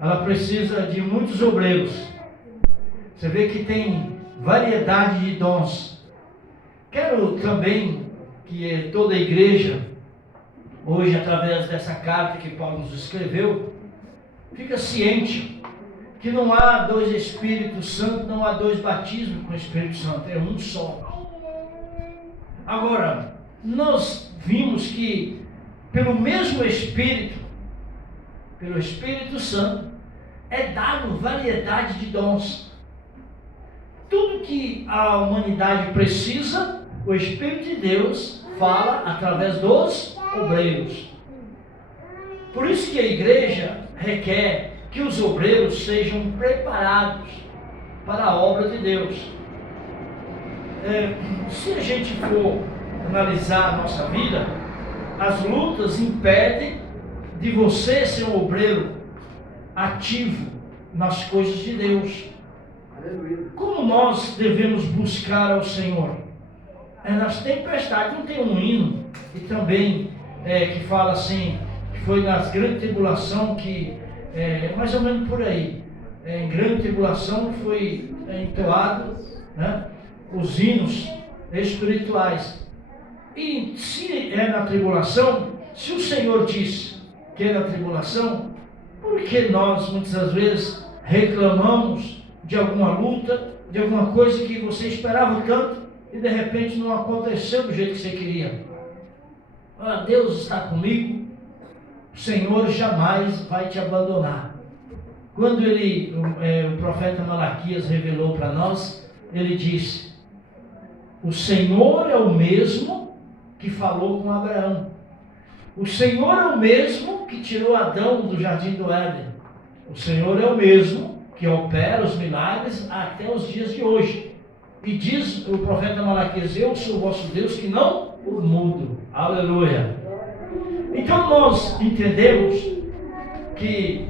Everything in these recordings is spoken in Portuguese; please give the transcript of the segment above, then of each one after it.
ela precisa de muitos obreiros. Você vê que tem variedade de dons. Quero também que toda a igreja, hoje, através dessa carta que Paulo nos escreveu, fica ciente que não há dois Espíritos Santos, não há dois batismos com o Espírito Santo, é um só. Agora, nós vimos que pelo mesmo Espírito, pelo Espírito Santo, é dado variedade de dons. Tudo que a humanidade precisa, o Espírito de Deus fala através dos obreiros. Por isso que a igreja requer que os obreiros sejam preparados para a obra de Deus. Se a gente for analisar a nossa vida, as lutas impedem de você ser um obreiro ativo nas coisas de Deus. Como nós devemos buscar ao Senhor? Nas tempestades. Não tem um hino e também que fala assim, que foi nas grandes tribulação, que mais ou menos por aí, em grande tribulação foi entoado, né, os hinos espirituais. E se é na tribulação, se o Senhor disse que é na tribulação, por que nós muitas vezes reclamamos de alguma luta, de alguma coisa que você esperava tanto e de repente não aconteceu do jeito que você queria? Deus está comigo, o Senhor jamais vai te abandonar. Quando o profeta Malaquias revelou para nós, ele disse: o Senhor é o mesmo que falou com Abraão. O Senhor é o mesmo que tirou Adão do jardim do Éden. O Senhor é o mesmo que opera os milagres até os dias de hoje. E diz o profeta Malaquias: eu sou o vosso Deus que não o mudo. Aleluia. Então nós entendemos que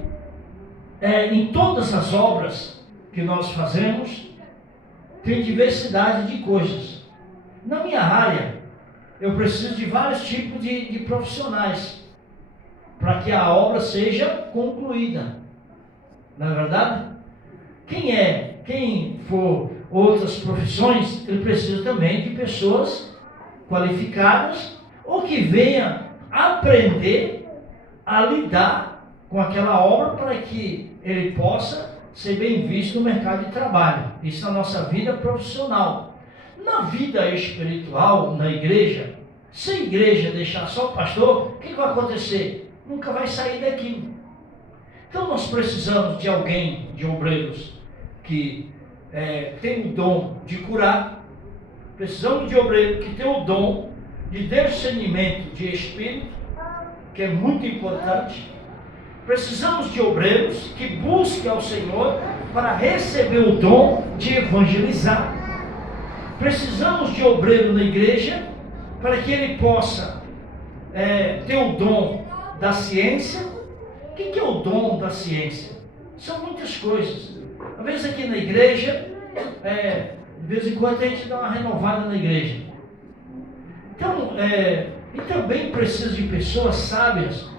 em todas as obras que nós fazemos, tem diversidade de coisas. Na minha área, eu preciso de vários tipos de profissionais para que a obra seja concluída. Não é verdade? Quem for outras profissões, ele precisa também de pessoas qualificadas ou que venha aprender a lidar com aquela obra para que ele possa ser bem visto no mercado de trabalho. Isso na nossa vida profissional. Na vida espiritual, na igreja, se a igreja deixar só o pastor, o que vai acontecer? Nunca vai sair daquilo. Então nós precisamos de alguém, de obreiros, que tem o dom de curar. Precisamos de obreiros que tem o dom de discernimento de espírito, que é muito importante. Precisamos de obreiros que busquem ao Senhor para receber o dom de evangelizar. Precisamos de obreiro na igreja para que ele possa ter o dom da ciência. O que é o dom da ciência? São muitas coisas. Às vezes aqui na igreja, de vez em quando a gente dá uma renovada na igreja. Então, e também precisa de pessoas sábias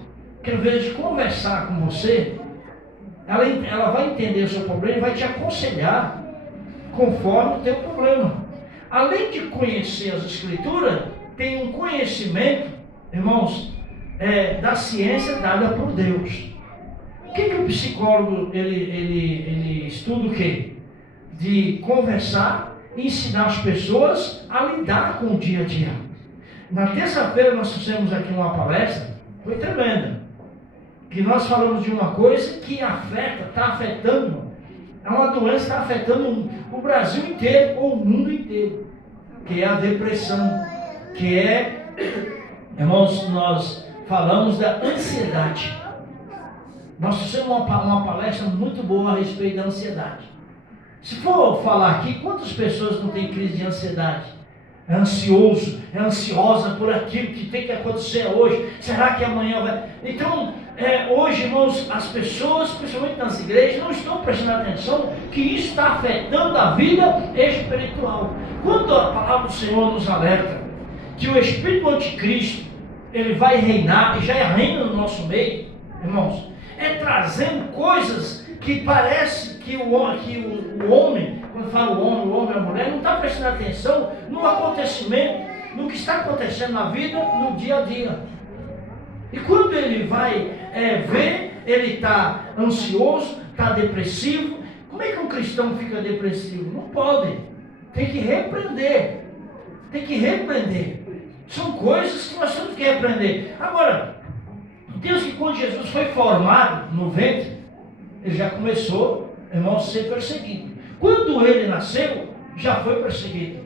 que ao invés de conversar com você, ela vai entender o seu problema e vai te aconselhar conforme o teu problema. Além de conhecer as escrituras, tem um conhecimento, irmãos, da ciência dada por Deus. O que o psicólogo ele estuda o quê? De conversar e ensinar as pessoas a lidar com o dia a dia. Na terça-feira nós fizemos aqui uma palestra, foi tremenda, que nós falamos de uma coisa que está afetando, é uma doença que está afetando o Brasil inteiro, ou o mundo inteiro, que é a depressão, que irmãos, nós falamos da ansiedade. Nós fizemos uma palestra muito boa a respeito da ansiedade. Se for falar aqui, quantas pessoas não têm crise de ansiedade? É ansioso, é ansiosa por aquilo que tem que acontecer hoje. Será que amanhã vai? Então, hoje, irmãos, as pessoas, principalmente nas igrejas, não estão prestando atenção que isso está afetando a vida espiritual. Quando a palavra do Senhor nos alerta que o espírito anticristo, ele vai reinar, e já reina no nosso meio, irmãos, é trazendo coisas que parece que o homem, quando fala o homem e a mulher, não está prestando atenção no acontecimento, no que está acontecendo na vida, no dia a dia. E quando ele vai ver, ele está ansioso, está depressivo. Como é que um cristão fica depressivo? Não pode. Tem que repreender. Tem que repreender. São coisas que nós temos que repreender. Agora, Deus, que quando Jesus foi formado no ventre, ele já começou, irmãos, a ser perseguido. Quando ele nasceu, já foi perseguido.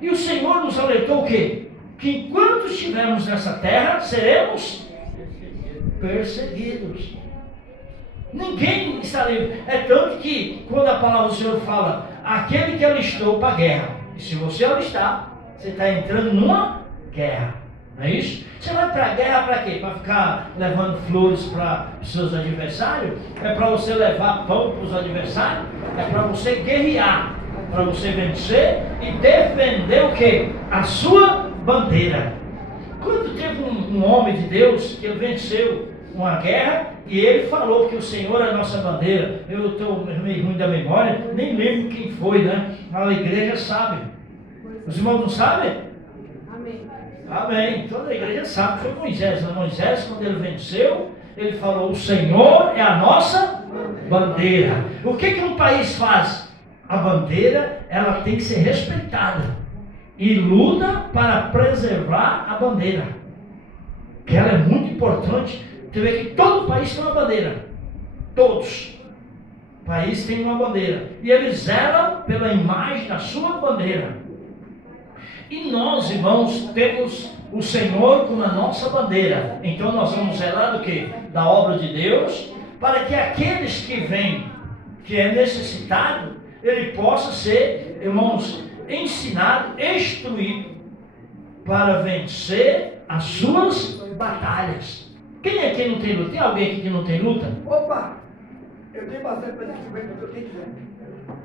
E o Senhor nos alertou o quê? Que enquanto estivermos nessa terra, seremos perseguidos. Ninguém está livre. É tanto que, quando a palavra do Senhor fala, aquele que alistou para a guerra, e se você alistar, você está entrando numa guerra, não é isso? Você vai para a guerra para quê? Para ficar levando flores para os seus adversários? É para você levar pão para os adversários? É para você guerrear, para você vencer e defender o quê? A sua bandeira. Quando teve um homem de Deus que ele venceu uma guerra e ele falou que o Senhor é a nossa bandeira. Eu estou meio ruim da memória, nem lembro quem foi, né? A igreja sabe. Os irmãos não sabem? Amém. Amém. Toda a igreja sabe. Foi Moisés. Moisés, quando ele venceu, ele falou: o Senhor é a nossa bandeira. O que um país faz? A bandeira, ela tem que ser respeitada. E luta para preservar a bandeira. Que ela é muito importante. Você vê que todo país tem uma bandeira. Todos. O país tem uma bandeira. E ele zela pela imagem da sua bandeira. E nós, irmãos, temos o Senhor como a nossa bandeira. Então nós vamos zelar do quê? Da obra de Deus, para que aqueles que vêm, que é necessitado, ele possa ser, irmãos, ensinado, instruído, para vencer as suas batalhas. Quem aqui não tem luta? Tem alguém aqui que não tem luta? Opa! Eu tenho bastante para distribuir o que eu tenho que dizer.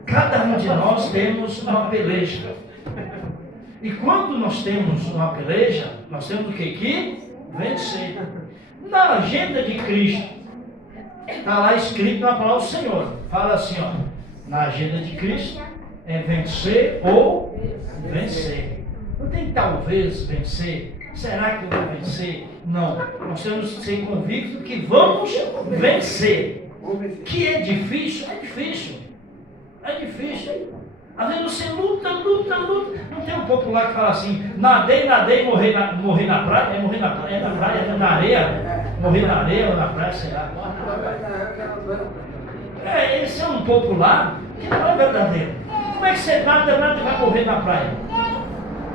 Cada um de nós temos uma peleja. E quando nós temos uma peleja, nós temos o que vencer. Na agenda de Cristo, está lá escrito na palavra do Senhor. Fala assim, ó, na agenda de Cristo é vencer ou vencer. Não tem talvez vencer. Será que eu vou vencer? Não. Nós temos que ser convictos que vamos vencer. Que é difícil? É difícil. É difícil. Às vezes você luta. Não tem um popular que fala assim: nadei, morri na praia. É morrer na praia, é na areia. Morrer na areia ou na praia, sei lá. Esse é um popular que não é verdadeiro. Como é que você nada e vai morrer na praia?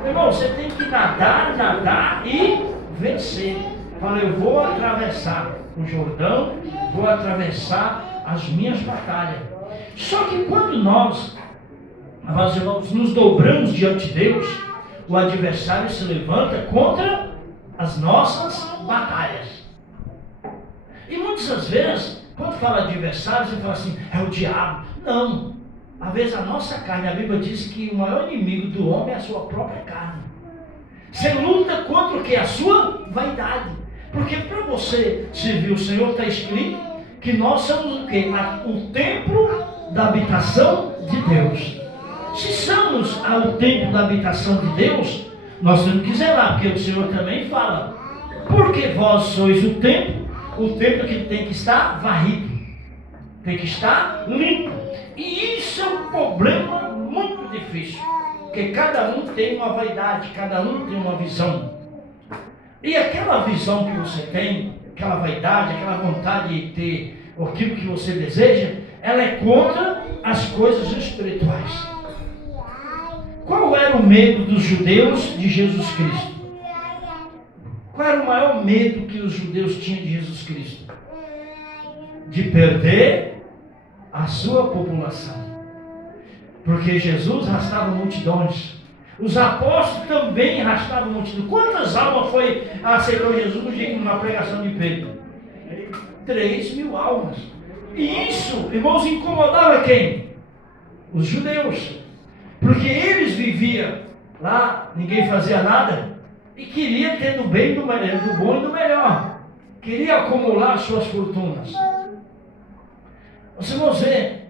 Irmão, você tem que nadar e vencer. Fala, eu vou atravessar o Jordão, vou atravessar as minhas batalhas. Só que quando nós irmãos, nos dobramos diante de Deus, o adversário se levanta contra as nossas batalhas. E muitas das vezes, quando fala adversário, você fala assim, é o diabo. Não. Às vezes a nossa carne, a Bíblia diz que o maior inimigo do homem é a sua própria carne. Você luta contra o que? A sua vaidade. Porque para você servir o Senhor, está escrito que nós somos o quê? O templo da habitação de Deus. Se somos o templo da habitação de Deus, nós temos que zelar, porque o Senhor também fala, porque vós sois o templo que tem que estar varrido, tem que estar limpo. E isso é um problema muito difícil, porque cada um tem uma vaidade, cada um tem uma visão. E aquela visão que você tem, aquela vaidade, aquela vontade de ter aquilo que você deseja, ela é contra as coisas espirituais. Qual era o medo dos judeus de Jesus Cristo? Qual era o maior medo que os judeus tinham de Jesus Cristo? De perder a sua população. Porque Jesus arrastava multidões. Os apóstolos também arrastavam multidões. Quantas almas aceitou Jesus no dia na pregação de Pedro? 3.000 almas. E isso, irmãos, incomodava quem? Os judeus. Porque eles viviam lá, ninguém fazia nada, e queria ter do bem, do bom e do melhor. Queria acumular suas fortunas. Os irmãos veem,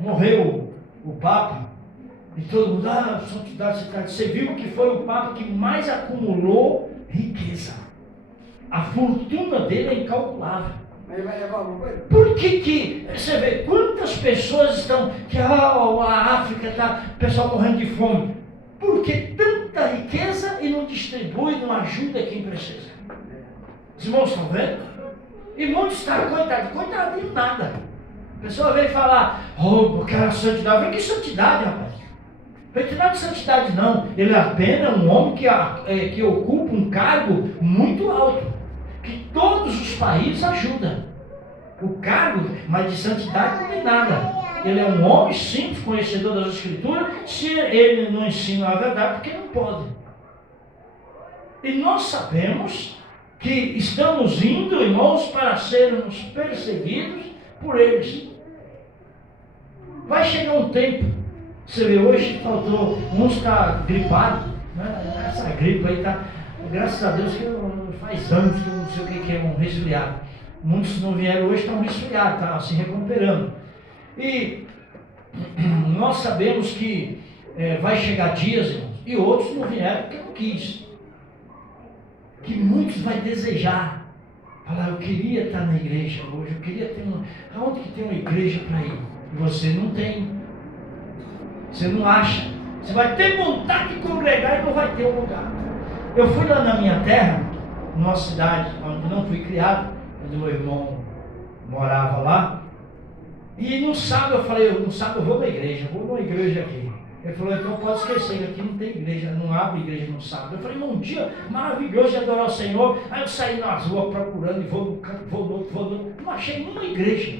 morreu o Papa, e todo mundo, santidade, santidade. Você viu que foi o Papa que mais acumulou riqueza. A fortuna dele é incalculável. Por que você vê quantas pessoas estão, que a África está, o pessoal morrendo de fome? Porque tanta riqueza e não distribui, não ajuda quem precisa. Os irmãos estão vendo? E muitos estão, coitado de nada. A pessoa vem falar, eu quero santidade. Vem que santidade, rapaz. Não tem nada de santidade não. Ele é apenas um homem que ocupa um cargo muito alto, que todos os países ajudam. O cargo, mas de santidade não tem nada. Ele é um homem simples, conhecedor das Escrituras. Se ele não ensina a verdade, porque não pode. E nós sabemos que estamos indo, irmãos, para sermos perseguidos por eles. Vai chegar um tempo. Você vê, hoje faltou, uns está gripado, né? Essa gripe aí está, graças a Deus que faz anos que eu não sei o que é um resfriado. Muitos não vieram hoje, estão resfriados, estão se recuperando. E nós sabemos que vai chegar dias, irmãos, e outros não vieram porque não quis. Que muitos vai desejar, falar, eu queria estar na igreja hoje, eu queria ter aonde que tem uma igreja para ir? E você não tem. Você não acha. Você vai ter vontade de congregar e não vai ter um lugar. Eu fui lá na minha terra, numa cidade onde não fui criado, onde meu irmão morava lá. E no sábado eu falei, no sábado eu vou na igreja, vou numa igreja aqui. Ele falou, então pode esquecer, aqui não tem igreja, não abre igreja no sábado. Eu falei, um dia maravilhoso de adorar o Senhor. Aí eu saí nas ruas procurando e vou no canto, vou no outro. Não achei nenhuma igreja.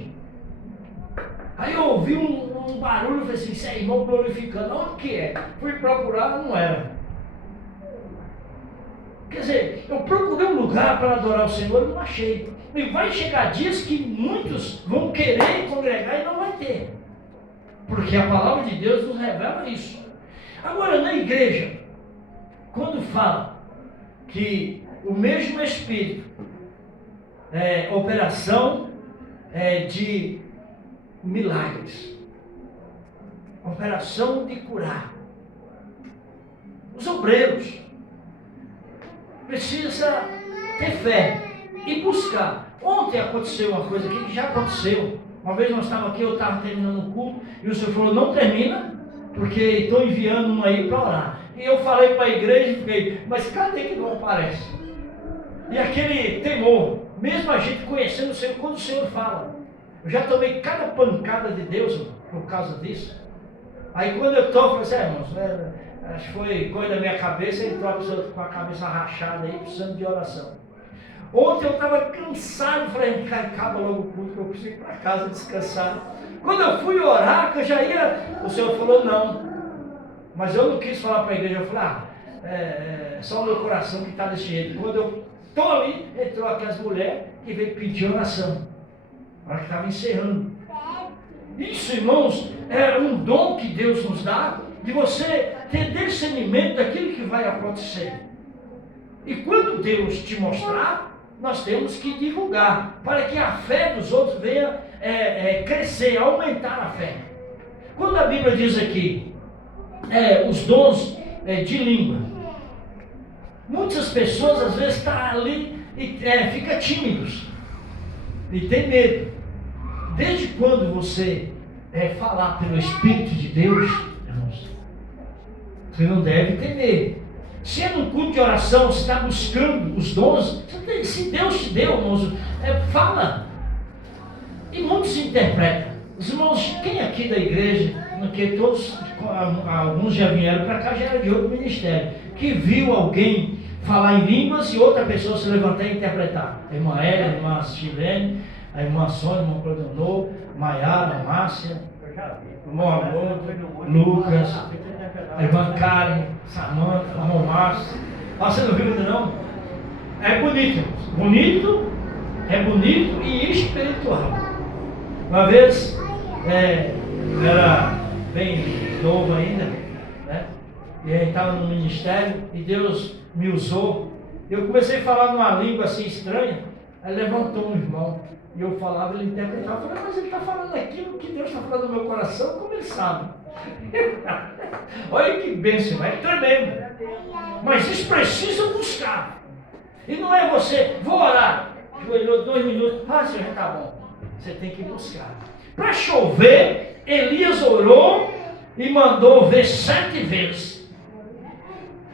Aí eu ouvi um barulho, falei assim, isso é irmão glorificando. Onde que é? Fui procurar, não era. Quer dizer, eu procurei um lugar para adorar o Senhor e não achei. E vai chegar dias que muitos vão querer congregar e não vai ter. Porque a palavra de Deus nos revela isso. Agora, na igreja, quando fala que o mesmo Espírito, operação de milagres, operação de curar, os obreiros precisam ter fé e buscar. Ontem aconteceu uma coisa aqui que já aconteceu. Uma vez nós estávamos aqui, eu estava terminando o culto, e o Senhor falou, não termina, porque estou enviando um aí para orar. E eu falei para a igreja e fiquei, mas cadê que não aparece? E aquele temor, mesmo a gente conhecendo o Senhor, quando o Senhor fala, eu já tomei cada pancada de Deus por causa disso. Aí quando eu estou, eu falei assim, irmãos, acho que foi coisa da minha cabeça, ele entrou com a cabeça rachada aí, precisando de oração. Ontem eu estava cansado, falei, acaba logo o culto, que eu preciso ir para casa descansar. Quando eu fui orar, que eu já ia, o Senhor falou não. Mas eu não quis falar para a igreja, eu falei, só o meu coração que está desse jeito. Quando eu estou ali, entrou aquelas mulheres que veio pedir oração. Ela que estava encerrando. Isso, irmãos, é um dom que Deus nos dá, de você ter discernimento daquilo que vai acontecer. E quando Deus te mostrar, nós temos que divulgar, para que a fé dos outros venha crescer, aumentar a fé. Quando a Bíblia diz aqui, os dons de língua, muitas pessoas às vezes estão ali e ficam tímidos, e tem medo. Desde quando você falar pelo Espírito de Deus, irmãos, você não deve temer. Se é num culto de oração, você está buscando os dons, se Deus te deu, irmãos, fala. E muitos interpretam. Os irmãos, quem aqui da igreja, porque todos, alguns já vieram para cá, já era de outro ministério, que viu alguém falar em línguas e outra pessoa se levantar e interpretar. A irmã Hélia, a irmã Chilene, a irmã Sônia, a irmã Clodonou, Maiara, a Márcia, o irmão Amor, Lucas, a irmã Karen, Samanta, o irmão Márcio. Você não viu ainda não? É bonito, irmãos. É bonito e espiritual. Uma vez, era bem novo ainda, né? E aí estava no ministério e Deus me usou. Eu comecei a falar numa língua assim estranha. Aí levantou um irmão, e eu falava, ele interpretava, eu falei, mas ele está falando aquilo que Deus está falando no meu coração, como ele sabe? Olha que bênção, é tremendo. Mas isso precisa buscar. E não é você, vou orar, joelhou 2 minutos, Senhor, está bom. Você tem que buscar. Para chover, Elias orou e mandou ver 7 vezes.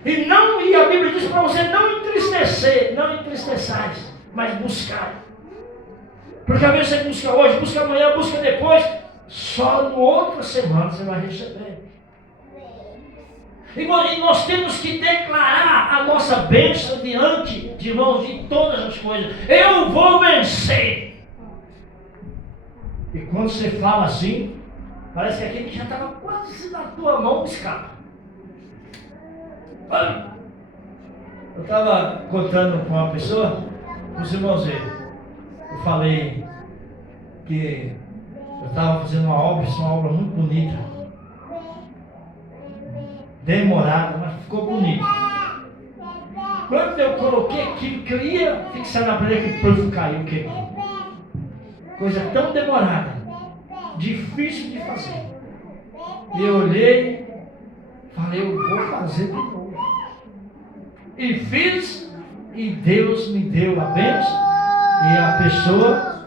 E a Bíblia diz para você não entristecer, não entristeçais, mas buscar. Porque às vezes você busca hoje, busca amanhã, busca depois, só no outra semana você vai receber. E nós temos que declarar a nossa bênção diante de irmãos de todas as coisas. Eu vou vencer. E quando você fala assim, parece que aquele que já estava quase na tua mão escapa. Eu estava contando com uma pessoa, os irmãos dele. Eu falei que eu estava fazendo uma obra muito bonita. Demorada, mas ficou bonita. Quando eu coloquei aquilo que eu ia fixar na parede, que caiu, quebrou. Coisa tão demorada, difícil de fazer. E eu olhei, falei, eu vou fazer de novo. E fiz, e Deus me deu a bênção, e a pessoa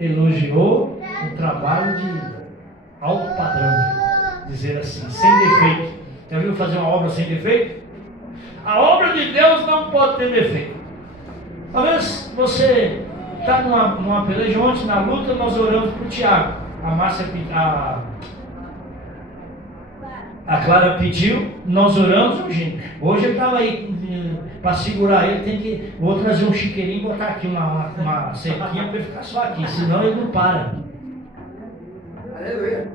elogiou o trabalho de alto padrão, dizer assim, sem defeito. Já viu fazer uma obra sem defeito? A obra de Deus não pode ter defeito. Talvez você está numa peleja. Ontem, na luta, nós oramos por Tiago. A Clara pediu, nós oramos. Hoje eu estava aí para segurar ele. Vou trazer um chiqueirinho e botar aqui uma cerquinha para ele ficar só aqui, senão ele não para. Aleluia.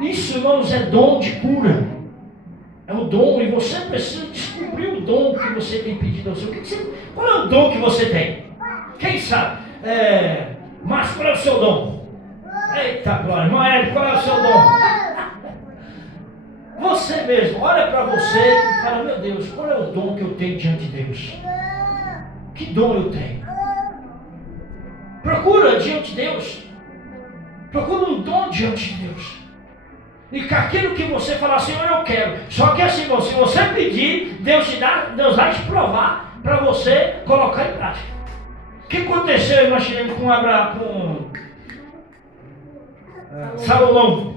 Isso, irmãos, é dom de cura. É um dom, e você precisa descobrir o dom que você tem pedido ao Senhor. Qual é o dom que você tem? Quem sabe? Mas qual é o seu dom? Eita glória, irmão Hélio, qual é o seu dom? Você mesmo, olha para você e fala, meu Deus, qual é o dom que eu tenho diante de Deus? Que dom eu tenho? Procura diante de Deus. Procura um dom diante de Deus. E com aquilo que você falar, Senhor, eu quero. Só que assim, se você pedir, Deus vai te provar para você colocar em prática. O que aconteceu, irmão Chileno, com Salomão?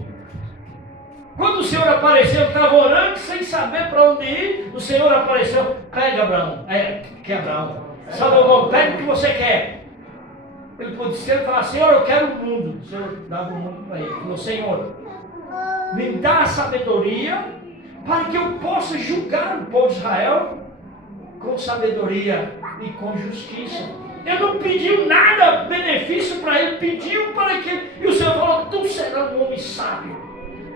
Quando o Senhor apareceu, estava orando sem saber para onde ir. O Senhor apareceu, pega Abraão. Que Abraão? Salomão, pega o que você quer. Ele pode falar, Senhor, eu quero o mundo. O Senhor dava o mundo para ele. Ele falou, Senhor, me dá a sabedoria para que eu possa julgar o povo de Israel com sabedoria e com justiça. Ele não pediu nada, benefício para ele, pediu para que... E o Senhor falou, tu serás um homem sábio.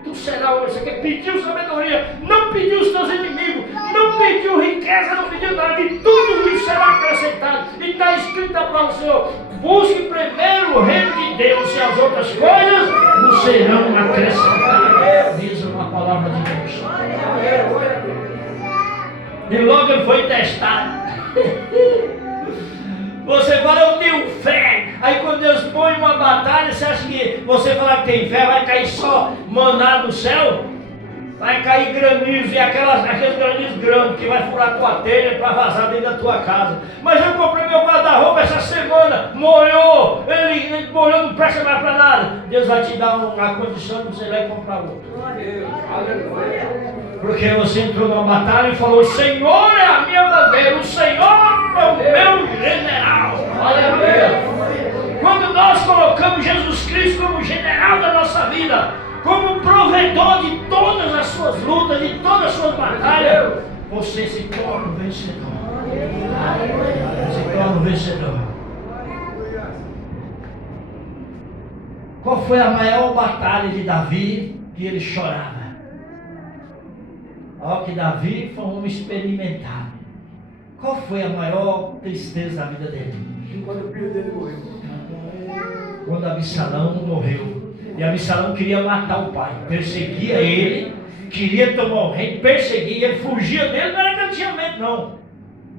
Tu serás um homem sábio. Você pediu sabedoria, não pediu os teus inimigos, não pediu riqueza, não pediu nada. E tudo isso será acrescentado. E está escrito na palavra do Senhor, busque primeiro o reino de Deus e as outras coisas não serão acrescentadas. Diz uma palavra de Deus. E logo ele foi testado. Você fala, eu tenho fé. Aí quando Deus põe uma batalha, você acha que você falar que tem fé, vai cair só maná do céu? Vai cair granizo, e aqueles granizos grandes que vai furar a tua telha para vazar dentro da tua casa. Mas eu comprei meu guarda-roupa essa semana, molhou, ele molhou, não presta mais para nada. Deus vai te dar uma condição de você vai comprar outro. Porque você entrou numa batalha e falou, o Senhor é a minha bandeira, o Senhor é o meu general. Aleluia. Quando nós colocamos Jesus Cristo como general da nossa vida, como provedor de todas as suas lutas, de todas as suas batalhas, você se torna um vencedor. Se torna um vencedor. Qual foi a maior batalha de Davi que ele chorava? Olha que Davi foi um homem experimentado. Qual foi a maior tristeza da vida dele? Quando o filho dele morreu. Quando Absalão morreu. E Absalão queria matar o pai. Perseguia ele, queria tomar o reino, perseguia, ele fugia dele, não era que ele tinha medo, não.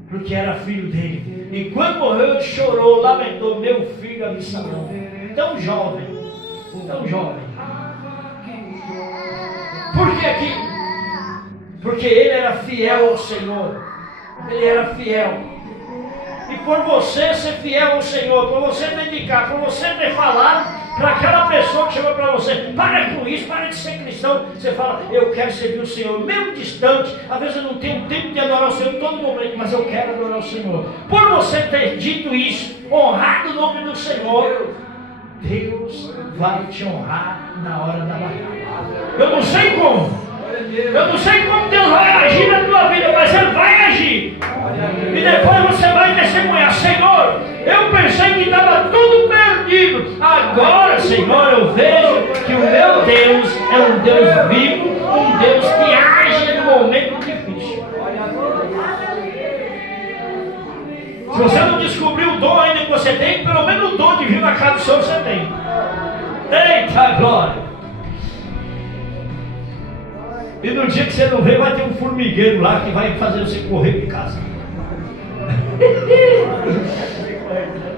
porque era filho dele. E quando morreu, ele chorou, lamentou: meu filho Absalão. Tão jovem, tão jovem. Por que aqui? Porque ele era fiel ao Senhor. Ele era fiel. E por você ser fiel ao Senhor, por você dedicar, por você ter falado para aquela pessoa que chegou para você: para com isso, para de ser cristão. Você fala: eu quero servir o Senhor, mesmo distante. Às vezes eu não tenho tempo de adorar o Senhor em todo momento, mas eu quero adorar o Senhor. Por você ter dito isso, honrado o nome do Senhor, Deus vai te honrar na hora da batalha. Eu não sei como. Eu não sei como Deus vai agir na tua vida, mas Ele vai agir. E depois você vai testemunhar: Senhor, eu pensei que estava tudo perdido. Agora, Senhor, eu vejo que o meu Deus é um Deus vivo, um Deus que age no momento difícil. Se você não descobriu o dom ainda que você tem, pelo menos o dom de vir na casa do Senhor você tem. Eita glória! E no dia que você não vê, vai ter um formigueiro lá que vai fazer você correr de casa.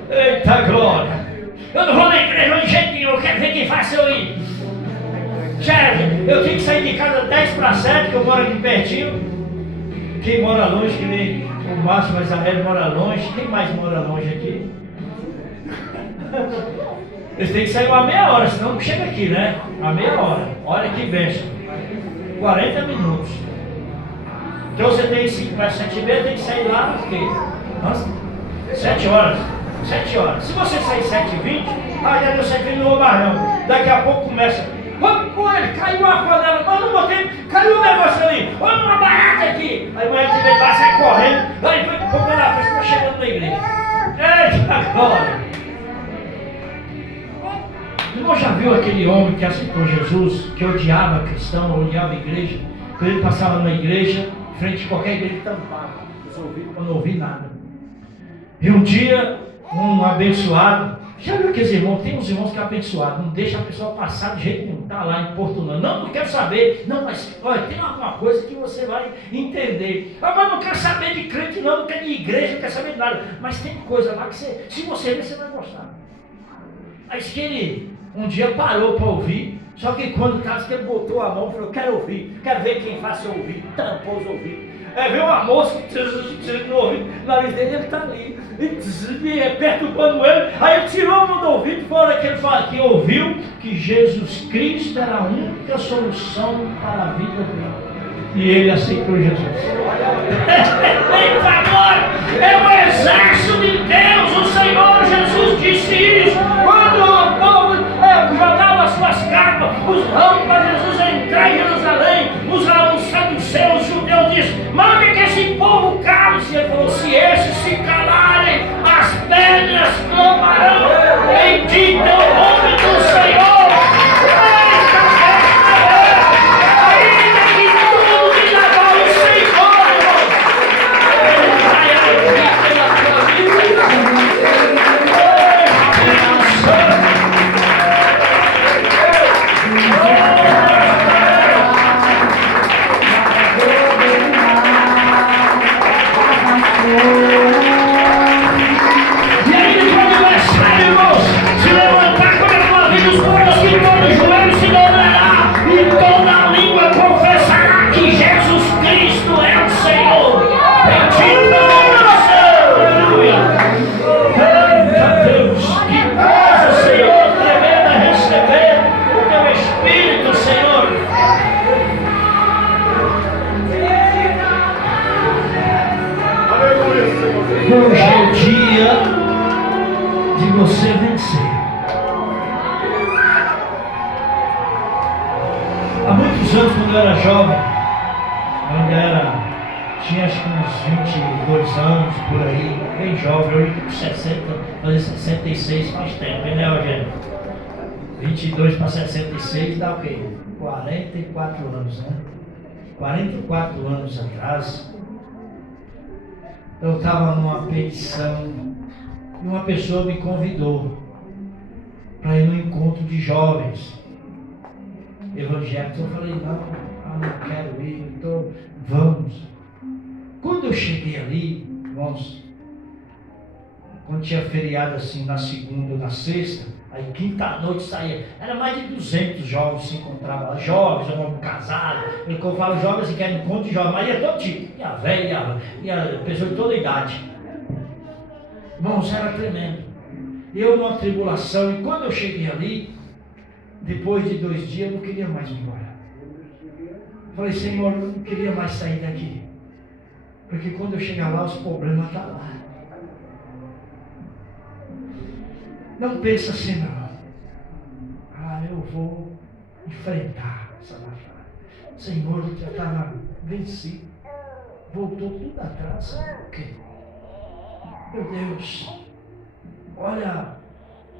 Eita glória! Eu não vou na igreja de jeito nenhum, eu quero ver quem faça eu ir. Chefe, eu tenho que sair de casa 10 para 7, que eu moro aqui pertinho. Quem mora longe, que nem o Márcio, mas a Hélio mora longe. Quem mais mora longe aqui? Eles têm que sair uma meia hora, senão não chega aqui, né? Uma meia hora. Olha que bênção. 40 minutos. Então você tem 5 para 7 e meia, tem que sair lá no quê? 7 horas. 7 horas. Se você sair 7h20, já deu 7h20, não vou mais não. Daqui a pouco começa: caiu uma panela, mas não botei, caiu um negócio ali, olha uma barata aqui. Aí amanhã que vem lá, sai correndo, aí foi como ela fez, está chegando na igreja. Eita glória! Irmão, já viu aquele homem que aceitou Jesus, que odiava cristão, odiava a igreja? Quando ele passava na igreja, frente a qualquer igreja, ele tampava os ouvidos para não ouvir nada. E um dia, um abençoado, já viu aqueles irmãos? Tem uns irmãos que é abençoado, não deixa a pessoa passar de jeito nenhum, está lá importunando. Não quero saber. Não, mas olha, tem alguma coisa que você vai entender. Mas não quero saber de crente não quero de igreja, não quero saber de nada. Mas tem coisa lá que você, se você ver, você vai gostar. Aí que ele um dia parou para ouvir, só que quando que ele botou a mão e falou: quero ouvir, quero ver quem faça ouvir, tampou os ouvidos. Aí veio uma moça no ouvido, o nariz dele, ele está ali, perturbando ele. Aí ele tirou a mão do ouvido e falou que ouviu que Jesus Cristo era a única solução para a vida dele. E ele aceitou Jesus. Eita glória! É o exército de Deus. O Senhor Jesus disse isso quando o povo jogava as suas capas, os ramos para Jesus entrar em Jerusalém. Os saduceus, os judeus disseram: manda que esse povo cale-se. Ele falou: se esses se calarem, as pedras clamarão. Bendito é o nome do Senhor. Hoje é o dia de você vencer. Há muitos anos, quando eu era jovem, tinha acho que uns 22 anos por aí, bem jovem, hoje com 60, fazer 66 faz tempo, né, Eugênio? 22 para 66 dá o quê? 44 anos, né? 44 anos atrás, eu estava numa petição e uma pessoa me convidou para ir no encontro de jovens evangélicos. Eu falei: não quero ir, então vamos. Quando eu cheguei ali, Irmãos, quando tinha feriado assim na segunda ou na sexta, aí quinta-noite saía, era mais de 200 jovens se encontravam lá, jovens, um homem casado, eu falo jovens assim, que era encontro de jovens, mas ia todo tipo, ia velho, ia pessoa de toda idade. Irmãos, era tremendo. Eu numa tribulação, e quando eu cheguei ali, depois de 2 dias, eu não queria mais ir embora. Falei, Senhor, eu não queria mais sair daqui. Porque quando eu chegar lá, os problemas estão lá. Não pensa assim, não. Eu vou enfrentar essa batalha. Senhor, eu já estava vencido. Voltou tudo atrás. Por quê? Meu Deus, olha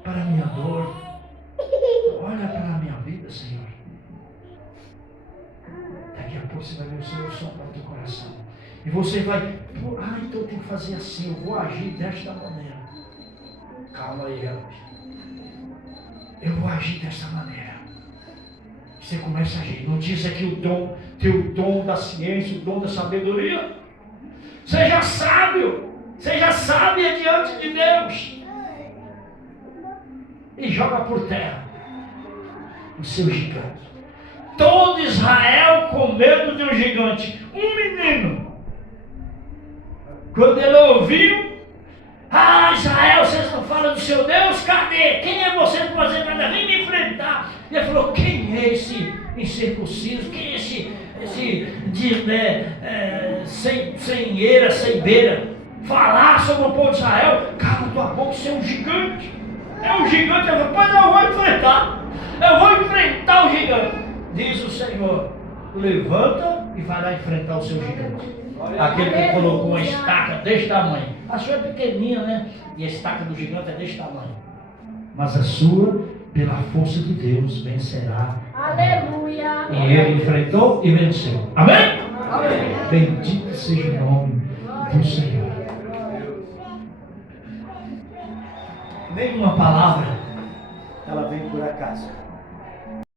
para a minha dor. Olha para a minha vida, Senhor. Daqui a pouco você vai ver o Senhor soprar no teu coração. E você vai, então eu tenho que fazer assim, eu vou agir desta maneira. Calma aí, Elvis. Eu vou agir desta maneira. Você começa a agir. Não diz aqui o dom, teu dom da ciência, o dom da sabedoria. Seja sábio. Seja sábia diante de Deus. E joga por terra o seu gigante. Todo Israel com medo de um gigante. Um menino. Quando ele ouviu, Israel, vocês não falam do seu Deus? Cadê? Quem é você para fazer nada? Vem me enfrentar. E ele falou, quem é esse incircunciso? Quem é esse sem eira, sem beira? Falar sobre o povo de Israel? Cala tua boca, isso é um gigante. É um gigante. Eu falei, pois eu vou enfrentar. Eu vou enfrentar o gigante. Diz o Senhor, levanta e vai lá enfrentar o seu gigante. Aquele que colocou uma estaca desse tamanho. A sua é pequenininha, né? E a estaca do gigante é desse tamanho. Mas a sua, pela força de Deus, vencerá. Aleluia. E ele enfrentou e venceu. Amém? Amém. Bendito seja o nome do Senhor. Nenhuma palavra, ela vem por acaso.